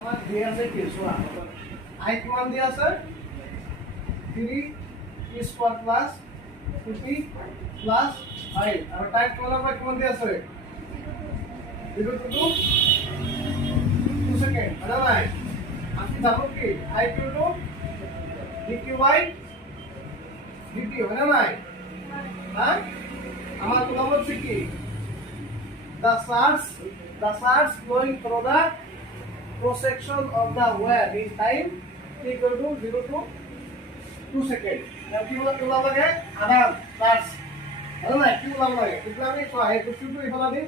দিয়ে আছে কি চোৱা আই কিমান দিয়া আছে 3 t square plus 2t plus 5 আৰু টাইম কিমান দিয়া আছে 0 to 2 সেকেন্ড হয় নাই আমি জানো কি i to dt by dt হয় নাই হ্যাঁ আমার কথা বলছি কি the surge flowing through the cross section of the wire in time t equal to 0 to 2 seconds. Now কি বলা লাগে আধান প্লাস হয় না কি বলা লাগে এটা আমি তো আই টু ইফালা দিন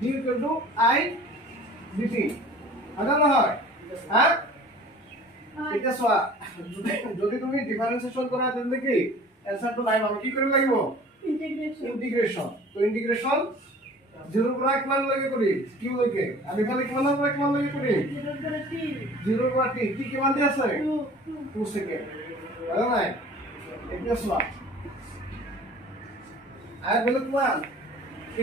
d equal to I dt আধা না হয় হ্যাঁ এটা সোয়া যদি তুমি ডিফারেন্সিয়েশন করা দেন কি অ্যানসার তো নাই আমি কি করে লাগিব ইন্টিগ্রেশন তো ইন্টিগ্রেশন 0 পৰা কিমান লাগে কৰি কি লাগে আমি খালি কিমান পৰা কিমান লাগে কৰি 0 পৰা t t কিমান দি আছে 2 সেকেন্ড হয় নাই এটা সোয়া আর বলে কিমান 3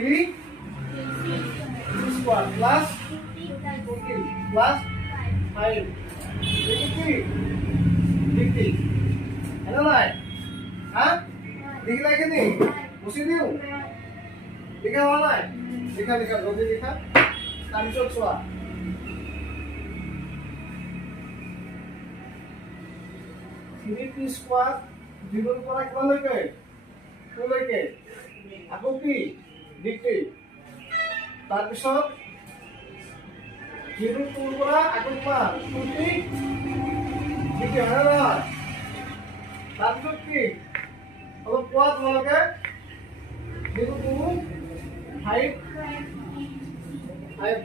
স্কয়ার প্লাস 14 প্লাস 5 দেখি দেখি হ্যালো নাই হ্যাঁ দেখি লাগে নি বসে দিও দেখা হওয়া নাই দেখা জলদি দেখা তাৰপিছত চোৱা t স্কয়াৰ 0 পৰা কিমান লৈকে 2 লৈকে আকৌ কি dt তাৰপিছত 0 2 পৰা আকৌ কিমান 2t dt হয় না তাৰপিছত কি অলপ কোৱা তোমালোকে 0 2 5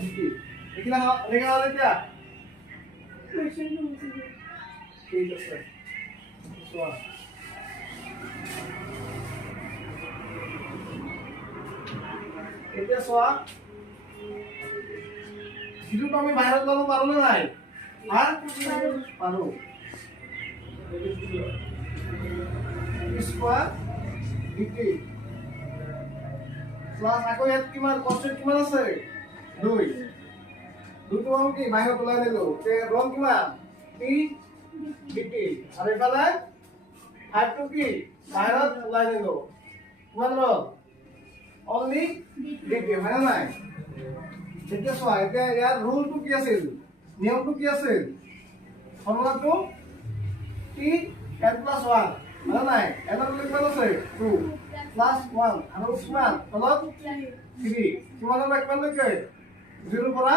dt এখানে লেখা হলো क्या ঠিক আছে সোয়া এটা সোয়া কিন্তু আমি বাইরে যাব পারো না নাই আর পারো স্কয়ার dt প্লাস আকৌ ইয়াত কিমান কনস্ট্যান্ট কিমান আছে 2 দুটো আমি কি বাইরে তোলাই দিলো তে রং কিমান t dt আর এফালে 5 টু কি বাইরে তোলাই দিলো কিমান রং অনলি dt হয় না নাই এটা সোয়া এটা ইয়ার রুলটো কি আছিল নিয়মটো কি আছিল ফর্মুলাটো t n + 1 হয় না নাই এটা কিমান আছে 2 প্লাস 1 আৰু কিমান তলত 3 কিমানৰ কিমান লৈকে 0 পৰা